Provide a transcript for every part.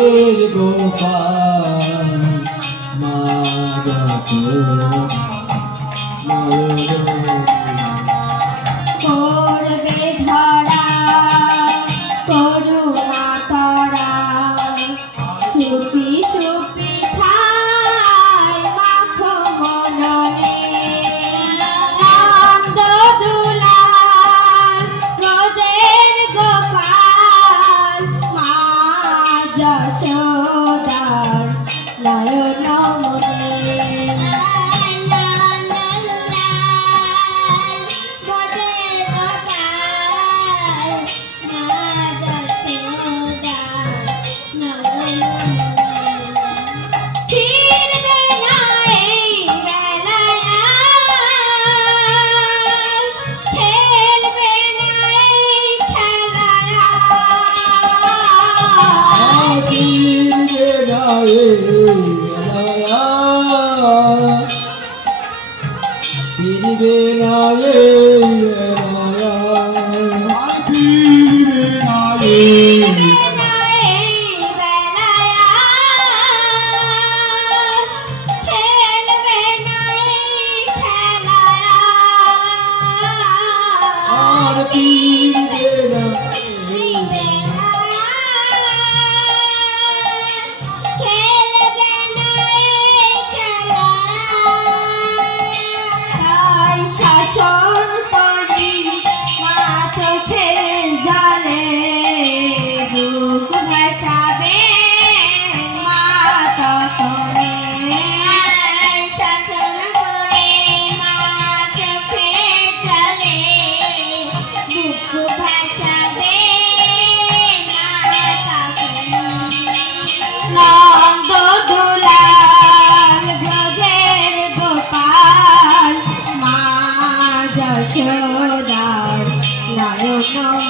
ব্রজের গোপাল মা যশোদা করবে ধরা করুণা তরা চুপি চুপি খায় মাখো মননে নন্দ দুলাল ব্রজের গোপাল মা যশোদার নয়ন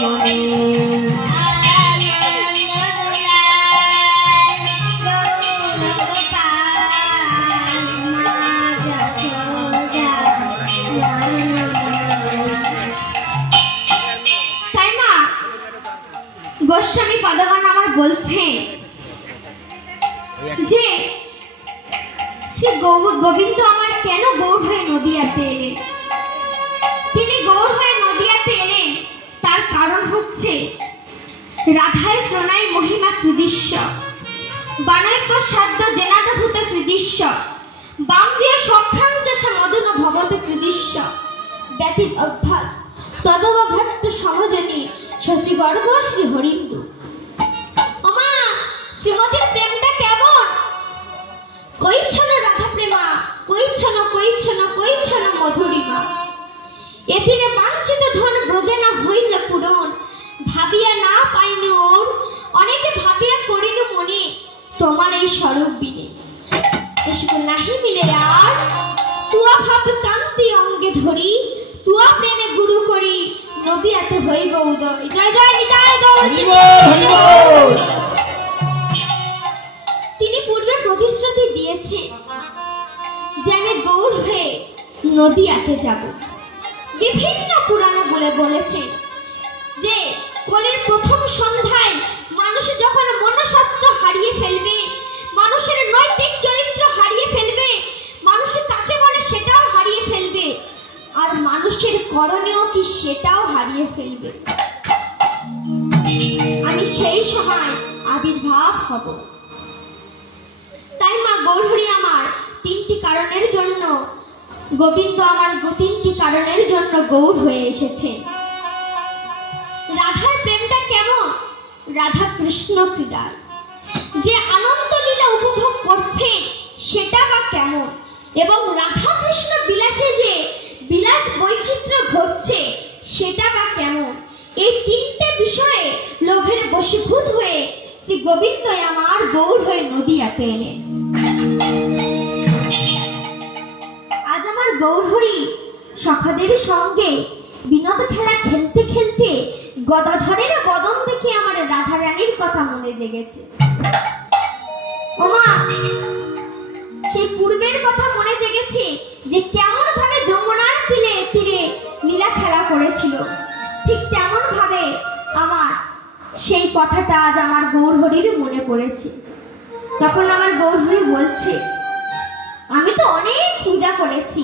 মনে গোস্বামী পদগান আমার বলছেন যে শ্রী গোবিন্দ আমার কেন গৌড় হয়ে নদিয়াতে এলেন। তিনি গৌড় হয়ে নদিয়াতে এলেন তার কারণ হচ্ছে রাধায় প্রণয় মহিমা কৃদিশ্য বানৈক্য সাধ্য জেনাদভূত কৃদিশ্য বাম দিয়ে সক্ষাঞ্চসা মদন ভবত কৃদিশ্য ব্যতীত অভ্যাত তদবভট্ট সমজনী সচিগর্ভ শ্রী হরিন্দু। ওমা শ্রীমতীর প্রেমটা কেমন? কৈছন রাধা প্রেমা কৈছন কৈছন কৈছন মধুরিমা এতিরে বাঞ্ছিত ধন ব্রজে না হইল পূরণ ভাবিয়া না পাইন ওর অনেকে ভাবিয়া করিল মনে তোমার এই স্বরূপ বিনে এসব নাহি মিলে আর তুয়া ভাব কান্তি অঙ্গে ধরি তুয়া প্রেমে গুরু করি নদিয়াতে হইব উদয়। জয় জয় নিতাই গৌর। তিনি পূর্বে প্রতিশ্রুতি দিয়েছেন যে আমি গৌর হয়ে নদিয়াতে যাব। বিভিন্ন পুরাণে বলেছেন যে কলির প্রথম সন্ধ্যায় মানুষ যখন মনসত্ব হারিয়ে ফেলবে, মানুষের নৈতিক চরিত্র হারিয়ে ফেলবে, মানুষ কাকে বলে সেটাও হারিয়ে ফেলবে, আর মানুষের করণীয় কি সেটাও হারিয়ে ফেলবে, আমি সেই সময় আবির্ভাব হব। তাই মা গৌরহরি আমার তিনটি কারণের জন্য গোবিন্দ আমার তিনটি কারণের জন্য গৌর হয়ে এসেছেন। রাধার প্রেমটা কেমন? রাধা কৃষ্ণ ক্রীড়ায় যে আনন্দ লীলা উপভোগ করছে সেটা বা কেমন, এবং রাধা কৃষ্ণ বিলাসে যে বিলাস বৈচিত্র্য ঘটছে সেটা বা কেমন, এই তিনটে বিষয়ে লোভের বশীভূত হয়ে শ্রী গোবিন্দ আমার গৌর হয়ে নদিয়াতে এলেন। আজ আমার গৌরহরি সখাদের সঙ্গে বিনোদ খেলা খেলতে খেলতে গদাধরের বদন দেখে আমার রাধা রানীর কথা মনে জেগেছে। ওমা সেই পূর্বের কথা মনে জেগেছে যে কেমন ভাবে যমুনার তীরে লীলা খেলা করেছিল, ঠিক তেমন ভাবে আমার সেই কথাটা আজ আমার গৌরহরির মনে পড়েছে। তখন আমার গৌরহরি বলছে, আমি তো অনেক পূজা করেছি,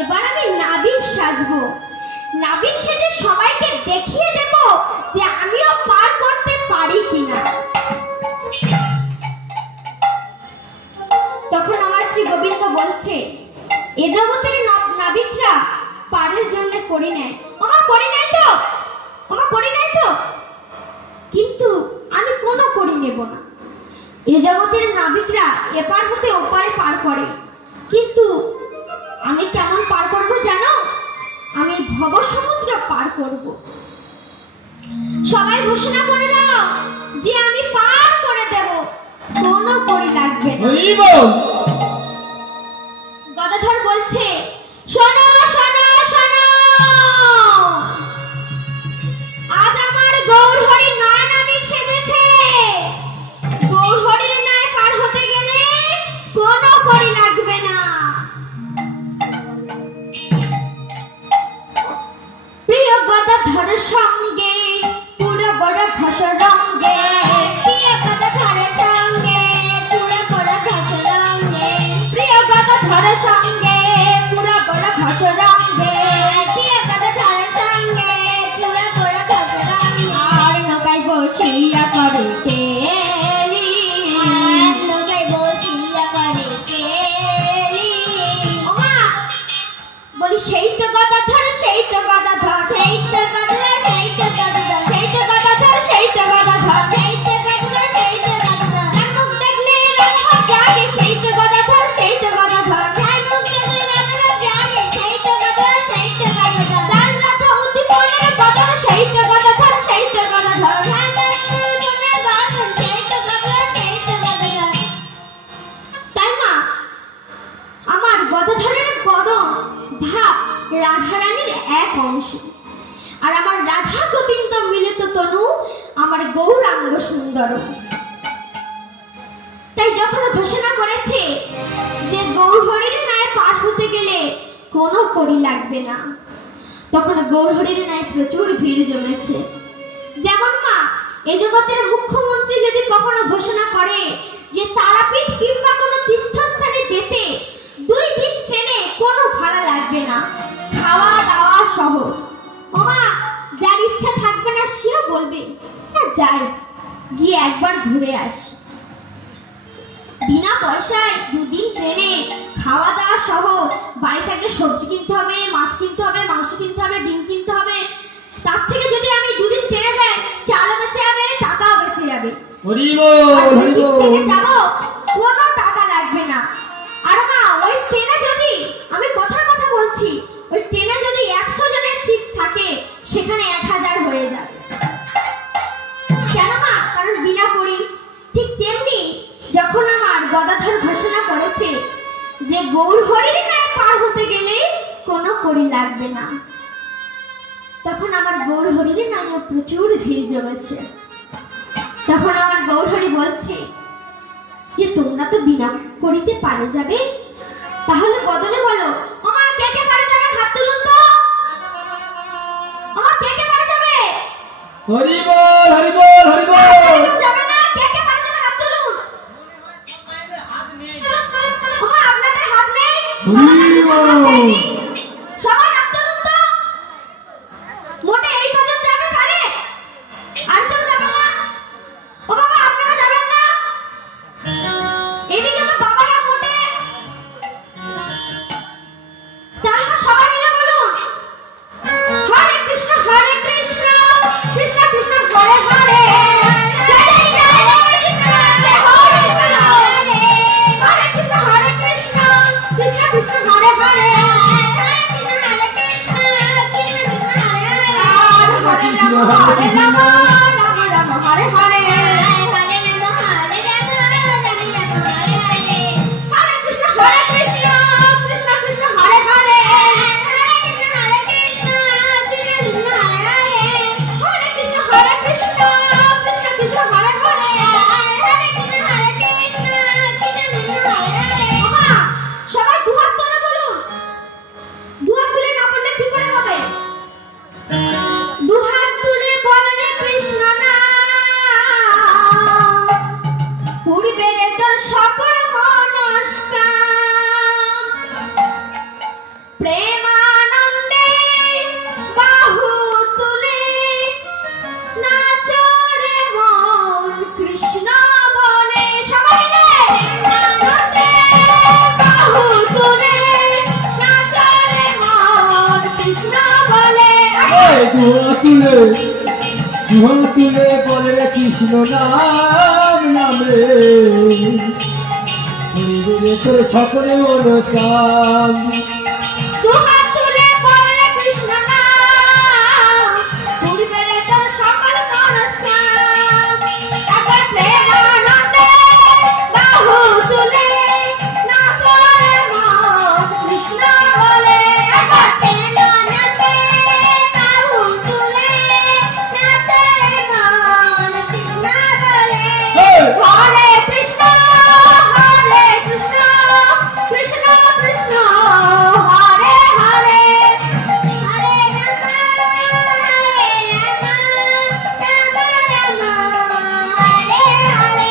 এবার আমি নাবিক সাজবো। নাবিক সেজে সবাইকে দেখিয়ে দেব যে আমিও পার করতে পারি কিনা। তখন আমার শ্রী গোবিন্দ বলছে, এ জগতের নাবিকরা পারের জন্য করি নেয়, করি নাই তো, করি নাই তো, কিন্তু আমি কোনো করি নেব না। এ জগতের নাবিকরা এপার হতে ওপারে পার করে, কিন্তু আমি কেমন পার করব জানো? আমি ভব সমুদ্র পার করব। সবাই ঘোষণা করে দাও যে আমি পার করে দেব, কোনো করি লাগবে না। গদাধর বলছে, শোনো শোনো শোনো, আজ আমার গৌরহরি নয় নাবিক সেজেছে। গৌরহরির নয় পার হতে গেলে কোনো করি লাগবে না। প্রিয় গদাধর সঙ্গে পুরো বড় ঘষ রঙ্গে, প্রিয় গদাধর সঙ্গে পুরো বড় ঘষ রঙ্গে, প্রিয় গদাধর সঙ্গে পুরো বড় ঘষ রঙ্গে, প্রিয় গদাধর সঙ্গে পুরো বড় ঘষ রঙ্গে। আর নৌকায় বসিয়া করে কেলি, নৌকায় বসিয়া করে কেলি। ওমা বলি, সেই তো গদাধর, সেই তো গদাধর, সেই তো গদাধর, সেই তো গদাধর, সেই তো গদাধর, সেই তো গদাধর, সেই তো গদাধর, সেই তো গদাধর। যার মুখ দেখলে রাধা জাগে, সেই তো গদাধর, সেই তো গদাধর। যার মুখ দেখলে রাধা জাগে, সেই তো গদাধর, সেই তো গদাধর। যার রাধা উদ্দীপনের বদন, সেই তো গদাধর, সেই তো গদাধর। যার রাধা উদ্দীপনের বদন, সেই তো গদাধর, সেই তো গদাধর। তাই মা, আমার গদাধরের বদন ভাব রাধারানীর এক অংশ, আর আমার রাধা গোবিন্দ মিলিত তনু আমার গৌরাঙ্গ সুন্দর। তাই যখন ঘোষণা করেছে যে গৌরহরির ন্যায় পার হতে গেলে কোনো করি লাগবে না, তখন গৌরহরির ন্যায় প্রচুর ভিড় জমেছে। যেমন মা, এই জগতের মুখ্যমন্ত্রী যদি কখনো ঘোষণা করে যে তারাপীঠ কিংবা কোনো তীর্থস্থানে যেতে 2 দিন ট্রেনে কোনো ভাড়া লাগবে না, খাওয়া দাওয়া সহ, ওমা যার ইচ্ছা থাকবে না সেও বলবে না যাই, গিয়ে একবার ঘুরে আসি। বিনা পয়সায় 2 দিন ট্রেনে খাওয়া দাওয়া সহ, বাড়ি থেকে সবজি কিনতে হবে, মাছ কিনতে হবে, মাংস কিনতে হবে, ডিম কিনতে হবে। তার থেকে যদি আমি 2 দিন ট্রেনে যাই, চালও বেঁচে যাবে, টাকাও বেঁচে যাবে। যাবো, কোনো টাকা লাগবে না। আর মা, ওই ট্রেনে যদি, আমি কথার কথা বলছি, ওই ট্রেনে যদি 100 জনের সিট থাকে, সেখানে 1000 হয়ে যাবে। কেন মা? কারণ বিনা করি। ঠিক তেমনি যখন আমার গদাধর ঘোষণা করেছে যে গৌরহরির ন্যায় পার হতে গেলে কোনো করি লাগবে না, তখন আমার গৌরহরির নামে প্রচুর ভিড় জমেছে। তখন আমার গৌরহরি বলছে যে তোমরা তো বিনা করিতে পারে যাবে, তাহলে বদলে বলো, ওমা কে কে পারে যাবে, হাত তুলুন তো। ওমা কে কে পারে যাবে? হরি বল, হরি বল, হরি বল। যাবে না, কে কে পারে যাবে, হাত তুলুন। ওমা আপনাদের হাত নেই? হরি বল। সবাই হাত তুলুন তো। মোটে এই কজন যাবে পারে, আর কেউ যাবে না? ও বাবা, আপনারা যাবেন না? এদিকে তো বাবারা মোটে। তাহলে সবাই মিলে বলুন, হরে কৃষ্ণ হরে কৃষ্ণ, কৃষ্ণ কৃষ্ণ হরে হরে, হরে কৃষ্ণ হরে হরে, হরে কৃষ্ণ হরে কৃষ্ণ, কৃষ্ণ কৃষ্ণ হরে হরে। দুহাত তুলে বলে কৃষ্ণ নাম নামে তোর সকলে অনুষ্ঠান দুহাত তুলে বলে কৃষ্ণ নাম পূর্বে তোর সকল অনুষ্ঠান একবার প্রেমানন্দে বাহু তুলে নাচে মন কৃষ্ণ বলে একবার প্রেমানন্দে বাহু তুলে নাচে মন কৃষ্ণ বলে হরে কৃষ্ণ কৃষ্ণ কৃষ্ণ হরে হরে হরে রাম রাম রাম হরে হরে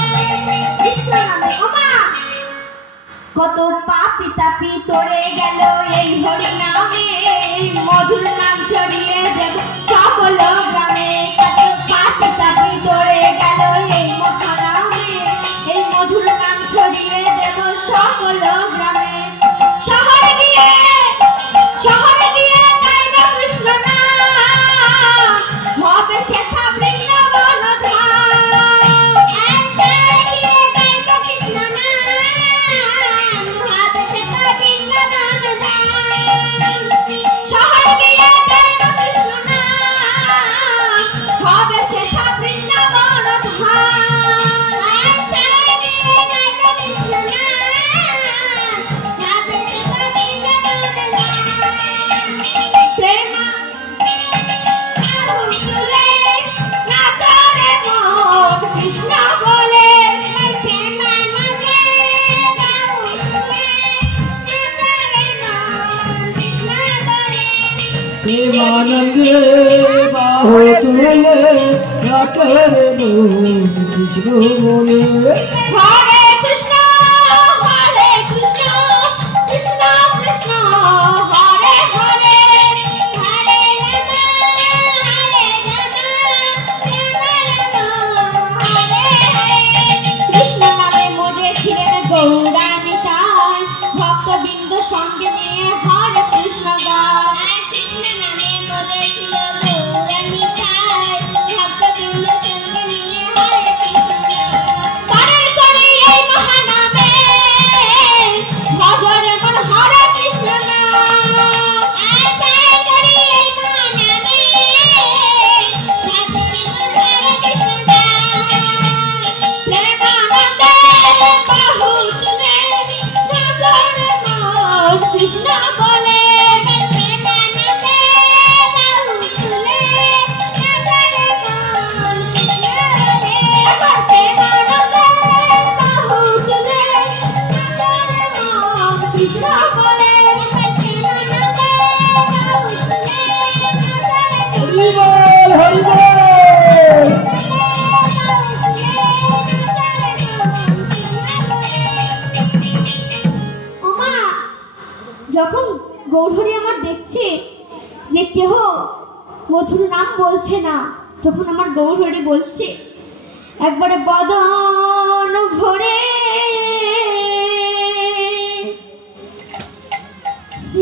কৃষ্ণ নামে ওমা কত পাপি তাপি তোরে গেল এই হরি নামে মধুর নাম ছড়িয়ে দেব সকল গ্রামে কত পাপি তাপি তোরে গেল এই মধুর নামে এই মধুর নাম ছড়িয়ে দেব সকল গ্রামে শহরে গিয়ে গাইব কৃষ্ণ নাম হবে সেথা বৃন্দাবন ধাম শহরে গিয়ে গাইব কৃষ্ণ নাম হবে সেথা বৃন্দাবন ধাম শহরে গিয়ে গাইব কৃষ্ণ নাম হবে সেথা বৃন্দাবন ধাম শহরে গিয়ে গাইব কৃষ্ণ নাম হবে সেথা বৃন্দাবন ধাম প্রেম তুলে নাচরে মন কৃষ্ণ বলে প্রেমানন্দে বাহু তুলে নাচরে মন কৃষ্ণ বলে প্রেমানন্দে বাহু তুলে নাচরে মন কৃষ্ণ বলে হরে কৃষ্ণ কৃষ্ণ কৃষ্ণ হরে হরে হরে রাম হরে হরে কৃষ্ণ নামে মজে ছিলেন গৌরানিতাই ভক্তবৃন্দ সঙ্গে নিয়ে হরে কৃষ্ণ গায় কৃষ্ণ নামে মজে ছিল গৌরানিতাই ভক্তবৃন্দ সঙ্গে নিয়ে হরে কৃষ্ণ গায় পারের করে এই মহানামে ভজরে মন হরে কৃষ্ণ নাম পারের করে এই মহানামে ভজরে মন হরে কৃষ্ণ নাম প্রেমানন্দে বাহু তুলে নাচরে মন কৃষ্ণ বলে প্রেমানন্দে বাহু তুলে নাচরে মন কৃষ্ণ বলে একবার প্রেমানন্দে বাহু তুলে নাচরে মন কৃষ্ণ বলে প্রেমানন্দে বাহু তুলে নাচরে মন হরি বল ওমা যখন গৌরহরি আমার দেখছে যে কেহ মধুর নাম বলছে না যখন আমার গৌরহরি বলছে একবারে বদন ভরে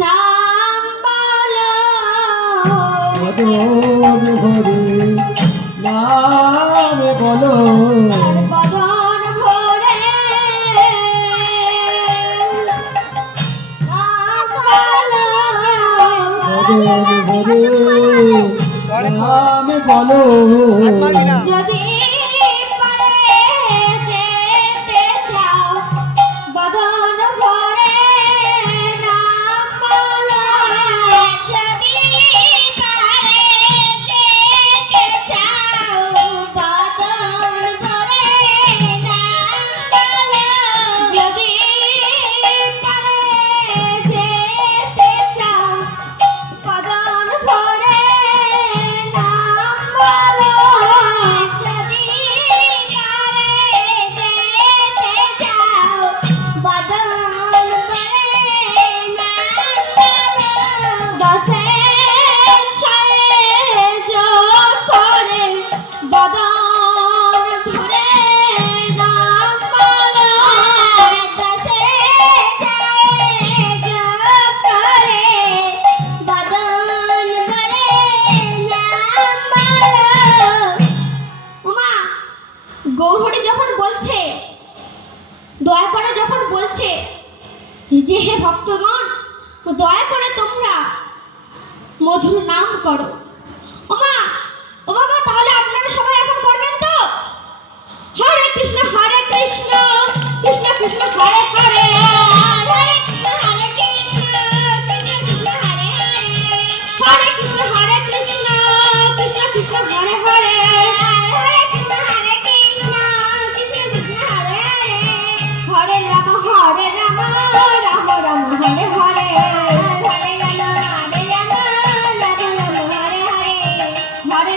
নাম বলো বদন ভরে নাম বলো বদন ভরে নাম বলো বদন ভরে নাম বলো যদি পারে যেতে চাও বদন ভরে নাম বলো যদি পারে যেতে চাও বদন ভরে নাম বলো যদি পারে যেতে চাও বদন ভরে নাম বলো যে হে ভক্তগণ, দয়া করে তোমরা মধুর নাম করো। ও মা, ও বাবা, তাহলে আপনারা সবাই এখন করবেন তো? হরে কৃষ্ণ কৃষ্ণ কৃষ্ণ হরে হরে, হরে কৃষ্ণ কৃষ্ণ কৃষ্ণ হরে হরে, হরে কৃষ্ণ কৃষ্ণ কৃষ্ণ হরে হরে, হরে কৃষ্ণ কৃষ্ণ কৃষ্ণ হরে হরে, হরে রাম রাম রাম হরে হরে, হরে রাম হরে রাম হরে হরে, হরে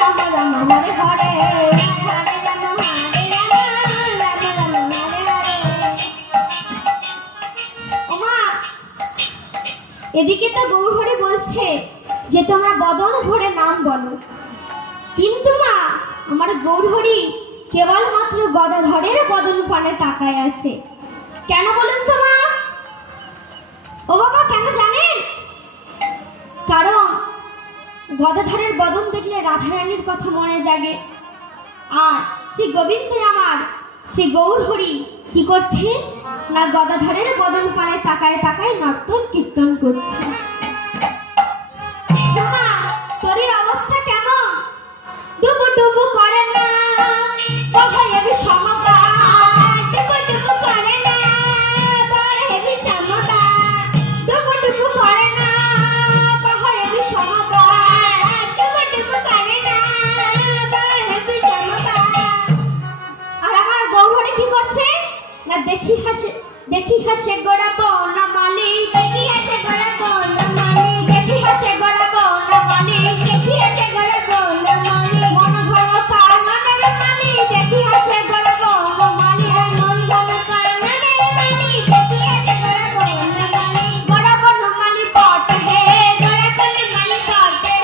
রাম রাম রাম হরে হরে, হরে রাম রাম হরে হরে। ওমা, এদিকে তো গৌর হরি বলছে যে তোমরা বদন ভরে নাম বলো, কিন্তু মা আমার গৌর হরি কেবলমাত্র গদাধরের বদন পানে তাকায় আছে। কেন বলুন তো মা? ও বাবা, কেন জানেন? কারণ গদাধরের বদন দেখলে রাধারানীর কথা মনে জাগে, আর শ্রী গোবিন্দ আমার শ্রী গৌর হরি কি করছে না, গদাধরের বদন পানে তাকায় তাকায় নর্তন কীর্তন করছে। মা, তোর অবস্থা কেমন? ডুবু ডুবু করে না কোথায় এবি সমতা, ডুবু ডুবু করে না কোথায় এবি সমতা, ডুবু ডুবু করে না কোথায় এবি সমতা, ডুবু ডুবু করে না কোথায় এবি সমতা। আর আমার গৌর হরি কি করছে না, দেখি হাসে গোড়া বনমালী, দেখি হাসে গোড়া বনমালী, দেখি হাসে গোড়া বনমালী, দেখি হাসে গোড়া বনমালী, মন ধর কারণের মালী, দেখি হাসে গোড়া বনমালী, মন ধর কারণের মালী, দেখি হাসে গোড়া বনমালী, গোড়া বনমালী পট হে, গোড়া বনমালী পট হে,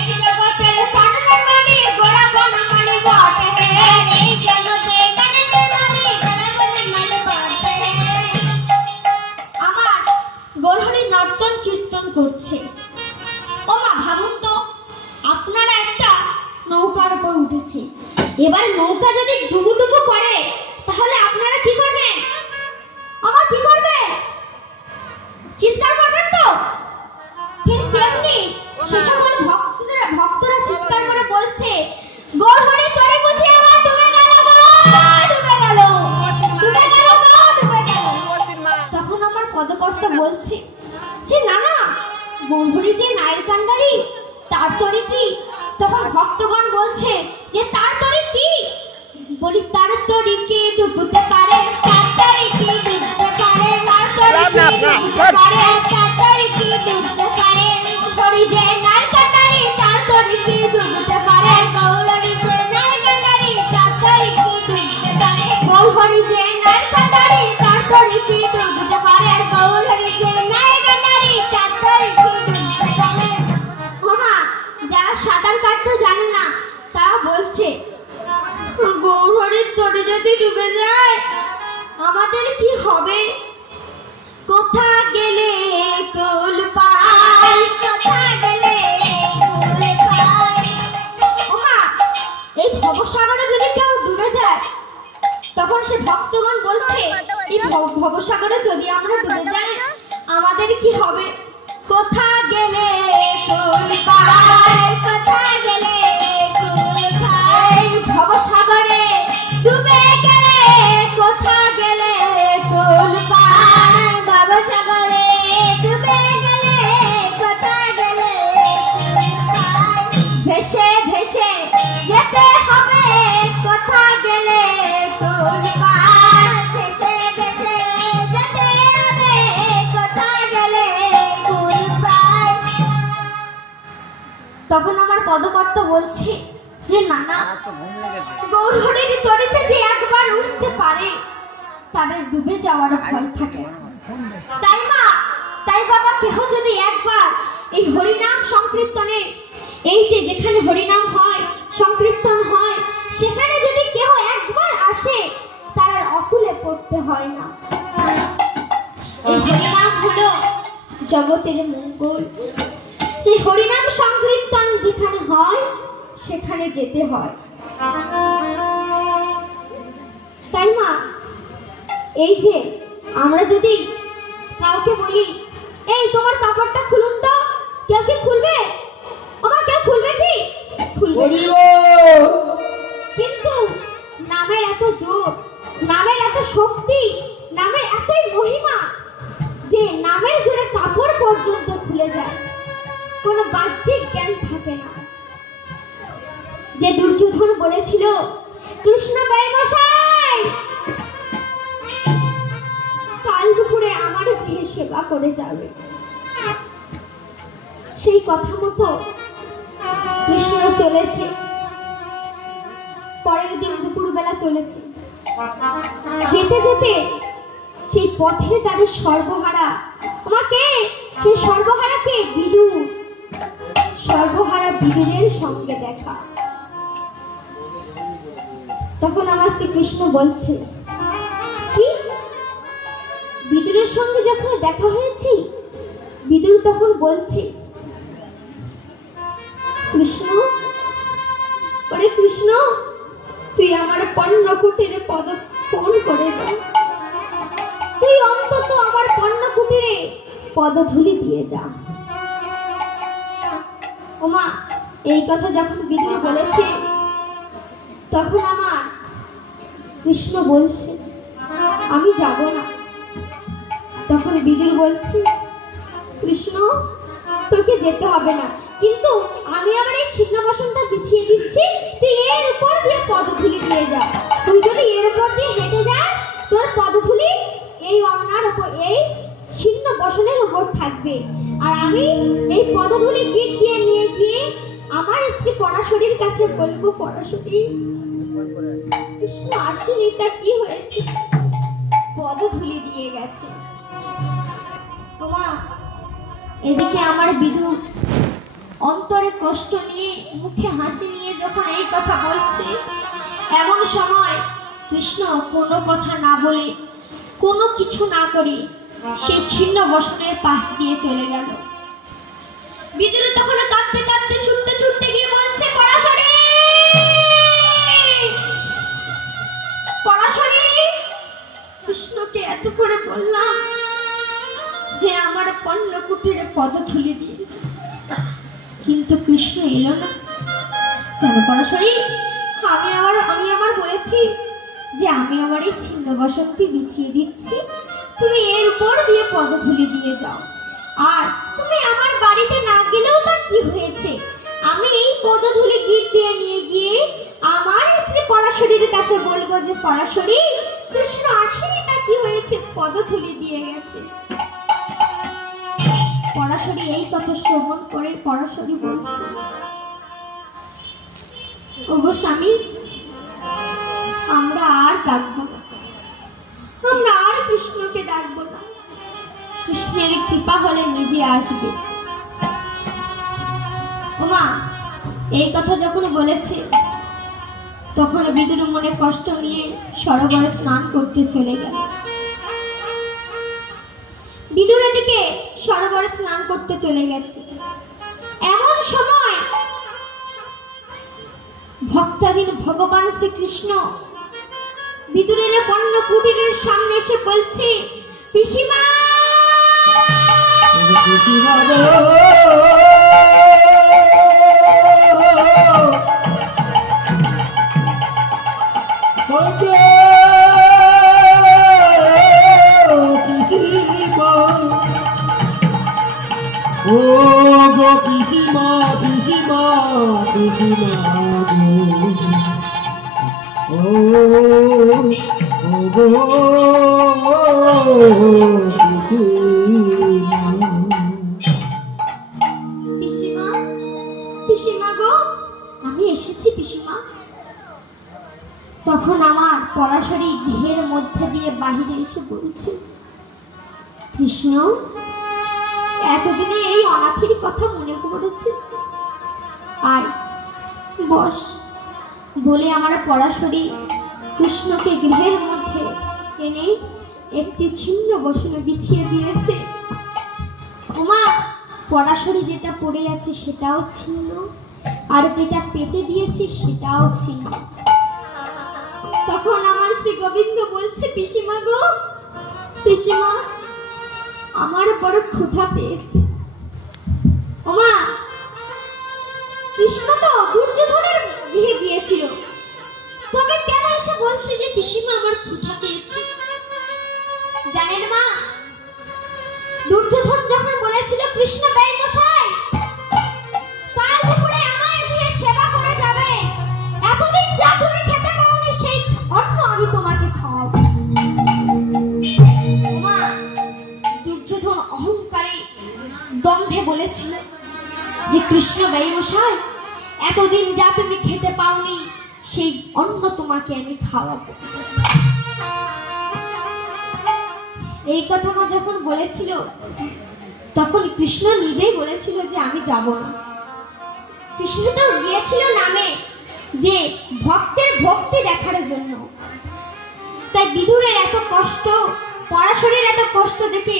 এই জগতের কারণের মালী, গোড়া বনমালী পট হে, এই জগতের কারণের মালী, গোড়া বনমালী পট হে। আমার গৌর হরি নর্তন কীর্তন করছে। ও মা, ভাবুন তো, আপনারা একটা নৌকার উপর উঠেছে, এবার নৌকা যদি ডুবু ডুবু করে তাহলে আপনারা কি করবেন? আমার কি করবে? চিৎকার করবেন তো? ঠিক তেমনি সে সময় ভক্তরা চিৎকার করে বলছে, গৌর হরি তোরে বুঝি আমার ডুবে গেল গো, ডুবে গেল, ডুবে গেল গো, ডুবে গেল। তখন আমার পদকর্তা বলছে যে না না, গৌর হরি যে নায়ের কান্ডারি, তার তরি কি? তখন ভক্তগণ বলছে যে তার তরি কি? বলি তার তরি কি ডুবতে পারে, তার তরি কি ডুবতে পারে, তার তরি কি ডুবতে পারে, তার তরি কি ডুবতে পারে, হরি যে নায়ের কান্ডারি, তার তরি কি ডুবতে পারে, গৌর হরি যে নায়ের কান্ডারি, তার তরি কি ডুবতে পারে, গৌর হরি যে নায়ের কান্ডারি, তার তরি কি ডুবতে পারে, গৌর হরি যে নায়ের কান্ডারি, তার তরি কি ডুবতে পারে। ওমা, যারা সাঁতার কাটতে জানে না তারা বলছে, গৌর হরির তরি যদি ডুবে যায় আমাদের কি হবে? কোথা গেলে কুল পাই, কোথা গেলে কুল পাই। ওমা, এই ভবসাগরে যদি কেউ ডুবে যায় তখন সে ভক্তগণ বলছে, এই ভবসাগরে যদি আমরা ডুবে যাই আমাদের কি হবে? কোথা গেলে কুল পাই, কোথা গেলে কুল পাই, ভবসাগরে ডুবে গেলে কোথা গেলে কুল পাই, ভবসাগরে ডুবে গেলে কোথা গেলে কুল পাই, ভেসে ভেসে যেতে হবে কোথা গেলে কুল পাই, ভেসে ভেসে যেতে হবে কোথা গেলে কুল পাই। তখন আমার পদকর্তা বলছে যে না না, গৌর হরির তরিতে যে একবার উঠতে পারে তাদের ডুবে যাওয়ার ভয় থাকে। তাই মা, তাই বাবা, কেহ যদি একবার এই হরিনাম সংকীর্তনে, এই যে যেখানে হরিনাম হয় সংকীর্তন হয়, সেখানে যদি কেহ একবার আসে তার অকুলে পড়তে হয় না। এই হরিনাম হলো জগতের মঙ্গল। এই হরিনাম সংকীর্তন যেখানে হয় সেখানে যেতে হয়। তাই মা, এই যে আমরা যদি কাউকে বলি, এই তোমার কাপড়টা খুলুন তো, কেউ কি খুলবে? আমার কেউ খুলবে কি? খুলবে। কিন্তু নামের এত জোর, নামের এত শক্তি, নামের এতই মহিমা যে নামের জোরে কাপড় পর্যন্ত খুলে যায়, কোনো বাহ্যিক জ্ঞান থাকে না। যে দুর্যোধন বলেছিল, কৃষ্ণ ভাই মশাই কাল দুপুরে আমার গৃহে সেবা করে যাবে, সেই কথা মতো কৃষ্ণ চলেছে। পরের দিন দুপুরবেলা চলেছে, যেতে যেতে সেই পথে তাদের সর্বহারা, আমাকে সেই সর্বহারাকে বিদুর, সর্বহারা বিদুরের সঙ্গে দেখা। তখন আমার শ্রীকৃষ্ণ বলছে, কি বিদুরের সঙ্গে যখন দেখা হয়েছে? বিদুর তখন বলছে, কৃষ্ণ, ওরে কৃষ্ণ, তুই আমার পণ্য কুটিরে পদপণ করে যা, তুই অন্তত আমার পণ্য কুটিরে পদধূলি দিয়ে যা। ওমা, এই কথা যখন বিদুর বলেছে, তখন আমার কৃষ্ণ বলছে, আমি যাব না। তখন বিদুর বলছে, কৃষ্ণ তোকে যেতে হবে না, কিন্তু আমি আমার এই ছিন্ন বাসনটা বিছিয়ে দিচ্ছি, তুই এর উপর দিয়ে পদধূলি দিয়ে যা। তুই যদি এর উপর দিয়ে হেঁটে যাস, তোর পদধূলি এই অন্নার উপর, এই ছিন্ন বাসনের উপর থাকবে। আর আমি এই পদধূলি গিট দিয়ে নিয়ে গিয়ে আমার স্ত্রী পরাশরীর কাছে বলবো, পরাশরী কৃষ্ণ আসেনি, তা কি হয়েছে? পদধূলি দিয়ে গেছে। তোমা, এদিকে আমার বিদুর অন্তরে কষ্ট নিয়ে, মুখে হাসি নিয়ে যখন এই কথা বলছে, এমন সময় কৃষ্ণ কোনো কথা না বলে, কোনো কিছু না করে সেই ছিন্ন বসনের পাশ দিয়ে চলে গেল। বিদুর তখন কাঁদতে কাঁদতে ছুটতে ছুটতে গিয়ে বলছে, পরাশরী, পরাশরী, কৃষ্ণকে এত করে বললাম যে আমার পণ্য কুটিরে পদধূলি দিয়ে, কিন্তু কৃষ্ণ এলো না। জানো পরাশরী, আমি আমার বলেছি যে আমি আমার এই ছিন্ন বসনটি বিছিয়ে দিচ্ছি, তুমি এর উপর দিয়ে পদধূলি দিয়ে যাও। আর তুমি আমার বাড়িতে না গেলেও তা কি হয়েছে, আমি এই পদধূলি গিট দিয়ে নিয়ে গিয়ে আমার স্ত্রী পরাশরীর কাছে বলবো যে, পরাশরী কৃষ্ণ আসেনি, তা কি হয়েছে? পদধূলি দিয়ে গেছে। পরাশরী এই কথা শ্রবণ করে পরাশরী বলছে, ওগো স্বামী, আমরা আর ডাকবো না, আমরা আর কৃষ্ণকে ডাকবো না, কৃষ্ণের কৃপা হলে নিজে আসবে। ওমা, এই কথা যখন বলেছে, তখন বিদুর মনে কষ্ট নিয়ে সরোবরে স্নান করতে চলে গেল। বিদুর এদিকে সরোবরে স্নান করতে চলে গেছে। এমন সময় ভক্তাধীন ভগবান শ্রীকৃষ্ণ বিদুরের পণ্য কুটিরের সামনে এসে বলছে, পিসিমা, ও গো পিসিমা, পিসিমা, পিসিমা, ও গো পিসিমা, পিসিমা গো, আমি এসেছি পিসিমা। তখন আমার পরাশরী গৃহের মধ্যে দিয়ে বাহিরে এসে বলছে, কৃষ্ণ, এতদিনে এই অনাথের কথা মনে পড়েছে, আর বস বলে আমার পরাশরী কৃষ্ণকে গৃহের মধ্যে এনে একটি ছিন্ন বসনে বিছিয়ে দিয়েছে। ওমা, পরাশরী যেটা পড়ে আছে সেটাও ছিন্ন, আর যেটা পেতে দিয়েছে সেটাও ছিন্ন। তখন আমার শ্রী গোবিন্দ বলছে, পিসিমা গো, পিসিমা, আমার বড় ক্ষুধা পেয়েছে। ওমা, কৃষ্ণ তো দুর্যোধনের গৃহে গিয়েছিল, তবে কেন এসে বলছে যে পিসিমা আমার ক্ষুধা পেয়েছে? জানেন মা, দুর্যোধন যখন বলেছিল কৃষ্ণ বেই মশাই কাল দুপুরে আমার গৃহে সেবা করে যাবে, এতদিন যা তুমি খেতে পাওনি সেই অন্ন আমি তোমাকে খাওয়াবো। মা, দুর্যোধন অহংকারে দম্ভে বলেছিল যে কৃষ্ণ বেই মশাই এতদিন যা তুমি খেতে পাওনি সেই অন্ন তোমাকে আমি খাওয়াবো। এই কথা মা যখন বলেছিল তখন কৃষ্ণ নিজেই বলেছিল যে আমি যাব না। কৃষ্ণ তো গিয়েছিল নামে যে ভক্তের ভক্তি দেখার জন্য। তাই বিদুরের এত কষ্ট, পরাশরীর এত কষ্ট দেখে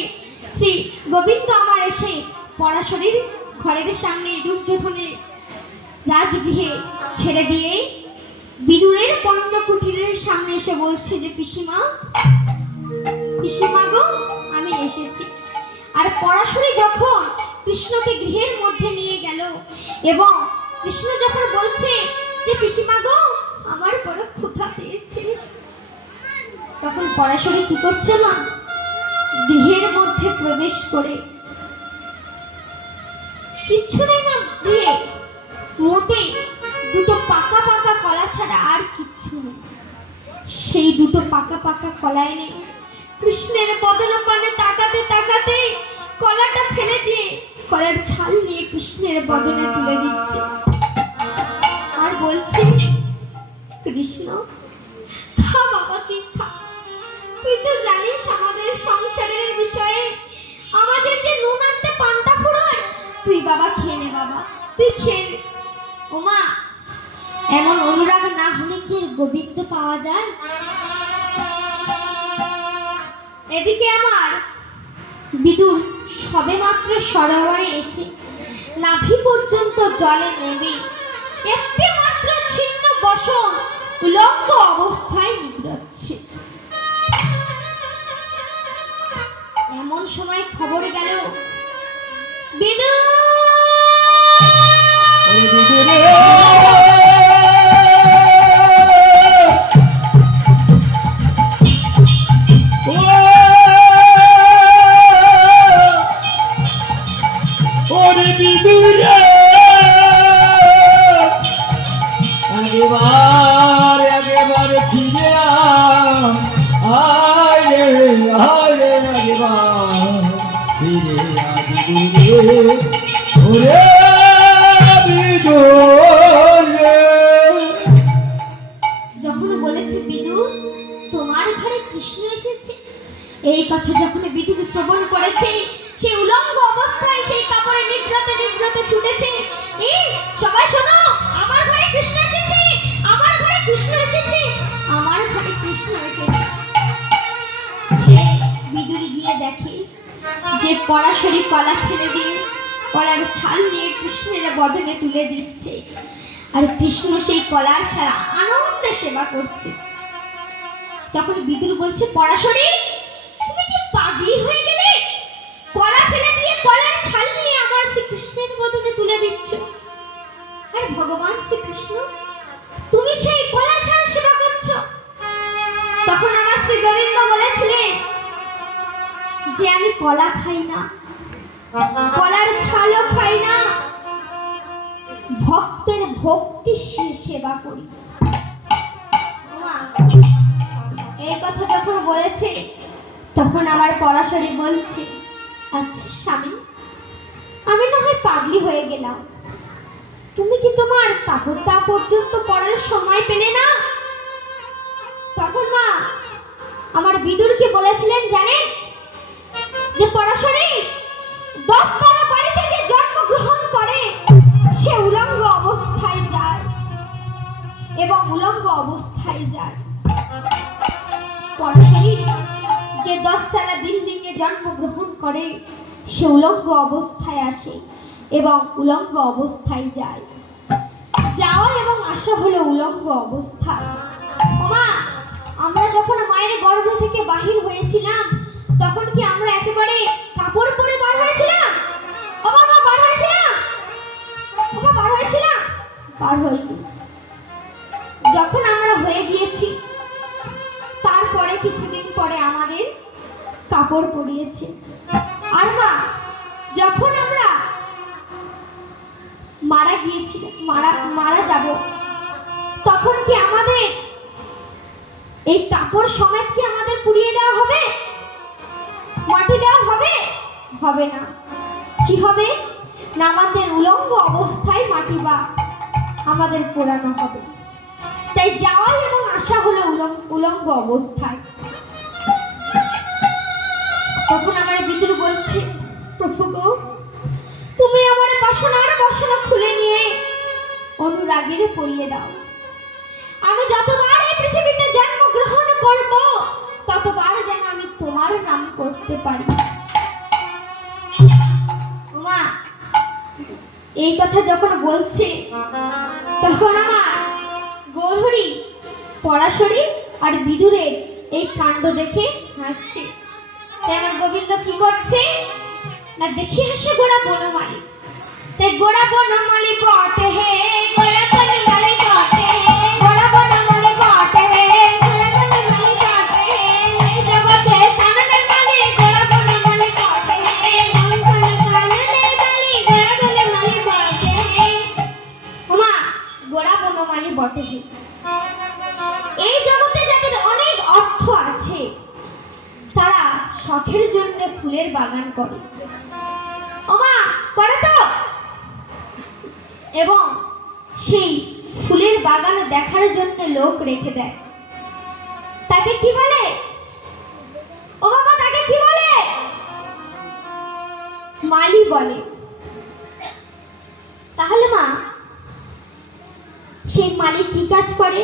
শ্রী গোবিন্দ আমার এসে পরাশরীর ঘরের সামনে দুর্যোধনের রাজগৃহে ছেড়ে দিয়ে বিদুরের পণ্য কুটিরের সামনে এসে বলছে যে পিসিমা, পিসিমা গো আমি এসেছি। আর পরাশরী যখন কৃষ্ণকে গৃহের মধ্যে নিয়ে গেল এবং কৃষ্ণ যখন বলছে যে পিসিমা গো আমার বড় ক্ষুধা পেয়েছে, তখন পরাশরী কি করছে মা, গৃহের মধ্যে প্রবেশ করে কিচ্ছু নেই মা, গৃহে মোটে দুটো পাকা পাকা কলা ছাড়া আর কিচ্ছু নেই। সেই দুটো পাকা পাকা কলা এনে কৃষ্ণের বদনপানে তাকাতে তাকাতে কলাটা ফেলে দিয়ে কলার ছাল নিয়ে কৃষ্ণের বদনে তুলে দিচ্ছে আর বলছে, কৃষ্ণ খা বাবা, কি খা। তুই তো জানিস আমাদের সংসারের বিষয়ে আমাদের যে নুন আনতে পান্তা ফুরোয়, তুই বাবা খেয়ে নে, বাবা তুই খেয়ে নে। ওমা, এমন অনুরাগ না হলে কি গোবিন্দ পাওয়া যায়? এদিকে আমার বিদুর সবে মাত্র সরোবরে এসে নাভি পর্যন্ত জলে নেমে একটি মাত্র ছিন্ন বসন উলঙ্গ অবস্থায় নিগড়াচ্ছে। এমন সময় খবর গেল বিদুর যখন বলেছে বিদুর তোমার ঘরে কৃষ্ণ এসেছে, এই কথা যখন বিদুর শ্রবণ করেছে সেই উলঙ্গ অবস্থায় সেই কাপড়ে নিগ্রতে নিগ্রতে ছুটেছে, এই সবাই শোনো, আমার ঘরে কৃষ্ণ এসেছে, আমার ঘরে কৃষ্ণ এসেছে, আমার ঘরে কৃষ্ণ এসেছে। বিদুর গিয়ে দেখে যে পরাশরী কলা ফেলে দিয়ে কলার ছাল নিয়ে কৃষ্ণের বদনে তুলে দিচ্ছে আর কৃষ্ণ সেই কলার ছাড়া আনন্দে সেবা করছে। তখন বিদুর বলছে, পরাশরী তুমি কি পাগলি হয়ে গেলে? কলা ফেলে দিয়ে কলার ছাল নিয়ে আমার শ্রীকৃষ্ণের বদনে তুলে দিচ্ছ, আর ভগবান শ্রীকৃষ্ণ তুমি সেই কলার ছাল সেবা করছো। তখন আমার শ্রী গোবিন্দ বলেছিলেন যে আমি কলা খাই না, কলার ছালও খাই না, ভক্তের ভক্তি সেবা করি। এই কথা যখন বলেছে তখন আমার পরাশরী বলছে, আচ্ছা স্বামী, আমি না হয় পাগলি হয়ে গেলাম, তুমি কি তোমার কাপড়টা পর্যন্ত পরার সময় পেলে না? তখন মা আমার বিদুরকে বলেছিলেন জানেন যে পরাশরী 10 তলা বাড়িতে যে জন্মগ্রহণ করে সে উলঙ্গ অবস্থায় যায় এবং উলঙ্গ অবস্থায় যায়। পরাশরী যে 10 তলা বিল্ডিং এ জন্মগ্রহণ করে সে উলঙ্গ অবস্থায় আসে এবং উলঙ্গ অবস্থায় যায়। যাওয়া এবং আসা হলো উলঙ্গ অবস্থায়। ওমা, আমরা যখন মায়ের গর্ভ থেকে বাহির হয়েছিলাম কিছুদিন পরে আমাদের কাপড় পরিয়েছে। আর মা, যখন আমরা মারা গিয়েছিলাম, মারা যাব, তখন কি আমাদের এই কাপড় সমেত কি আমাদের পুড়িয়ে দেওয়া হবে? মাটি দেওয়া হবে? হবে না। কি হবে না, আমাদের উলঙ্গ অবস্থায় মাটি বা আমাদের পোড়ানো হবে। তাই যাওয়াই এবং আসা হলো উলঙ্গ অবস্থায়। তখন আমার বিদুর বলছে, প্রভু গো, তুমি আমার বাসনার বাসনা খুলে নিয়ে অনুরাগীরে পরিয়ে দাও। আমি যতবার এই পৃথিবীতে জন্মগ্রহণ করব, ততবার যেন আমি তোমার নাম করতে পারি। মা এই কথা যখন বলছে, তখন আমার গৌরহরি, পরাশরী আর বিদুরের এই কাণ্ড দেখে হাসছে। তাই আমার গোবিন্দ কি করছে না, দেখি হাসে গোড়া বনমালী। তাই গোড়া বনমালী বটে হে, গোড়া বনমালী বটে হে, গোড়া বনমালী বটে হে, গোড়া বনমালী বটে হে, জগতে তাননের মালী গোড়া বনমালী বটে হে, তাননের মালী গোড়া বনমালী বটে হে। ওমা, গোড়া বনমালী বটে হে। এই জগতে যাদের অনেক অর্থ আছে, তারা শখের জন্য ফুলের বাগান করে। ওমা, করে তো? এবং সেই ফুলের বাগান দেখার জন্য লোক রেখে দেয়। তাকে কি বলে? ও বাবা, তাকে কি বলে? মালি বলে। তাহলে মা, সেই মালি কি কাজ করে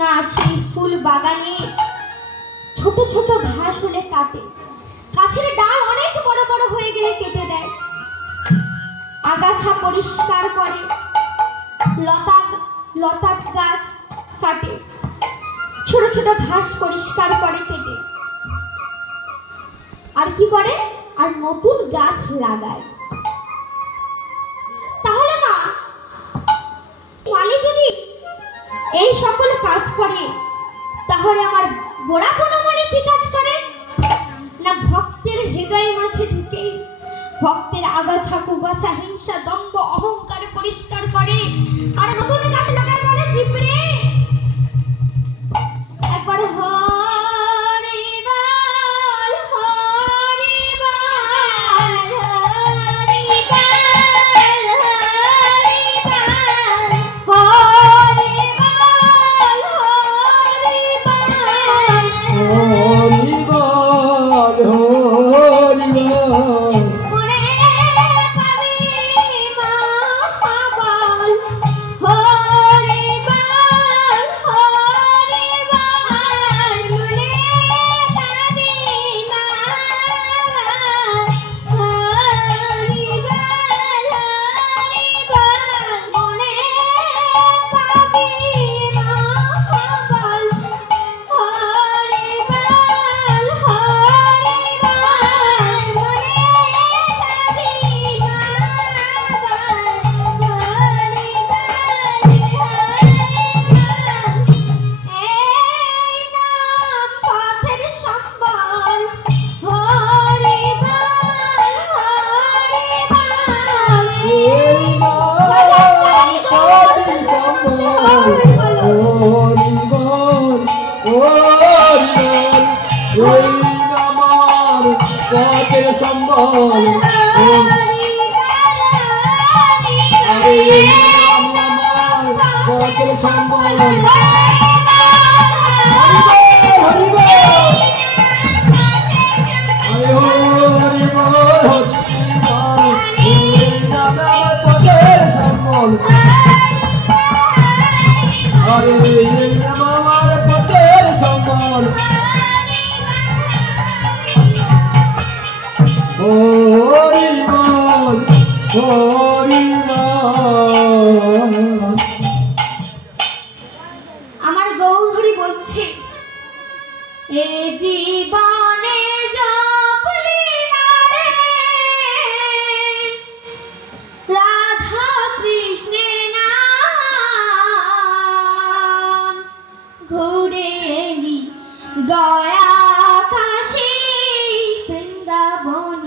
না, সেই ফুল বাগানে ছোট ছোট ঘাস হলে কাটে, গাছের ডাল অনেক বড় বড় হয়ে গেলে কেটে দেয়, আগাছা পরিষ্কার করে, লতা গাছ কাটে, ছোট ছোট ঘাস পরিষ্কার করে কেটে, আর কি করে, আর নতুন গাছ লাগায়। তাহলে মা, মালি যদি এই সকল কাজ করে, তাহলে আমার গোড়া বনমালী কি কাজ করে না, ভক্তের হৃদয় মাঝে ঢুকে ভক্তের আগাছা কুগাছা হিংসা দম্ভ অহংকার পরিষ্কার করে, আর নতুন গাছ লাগায়। বলে জিবরে একবার হরি বল, হরি বল, হরি বল, হরি বল, হরি বল, হরি বল, হরি বল, হরি বল। ওরে পাবি মহাবল, হরি বল, হরি বল, মনে পাবি মহাবল, হরি বল, হরি বল, মনে পাবি মহাবল, হরি বল, হরি বল, মনে পাবি এই নাম পথের সম্বল, হরি বল, হরি বল। এই নাম আমার পথের সম্বল, আরে এই নাম আমার পথের সম্বল। হরি বল, হরি বল, হরি বল, এই নাম আমার পথের সম্বল। আরে এই নাম আমার পথের সম্বল। হরি বল, হরি বল। আমার গৌরহরি বলছে, এ জীবনে জপলি না রে রাধা কৃষ্ণের নাম, ঘুরে এলি গয়া কাশী বৃন্দাবন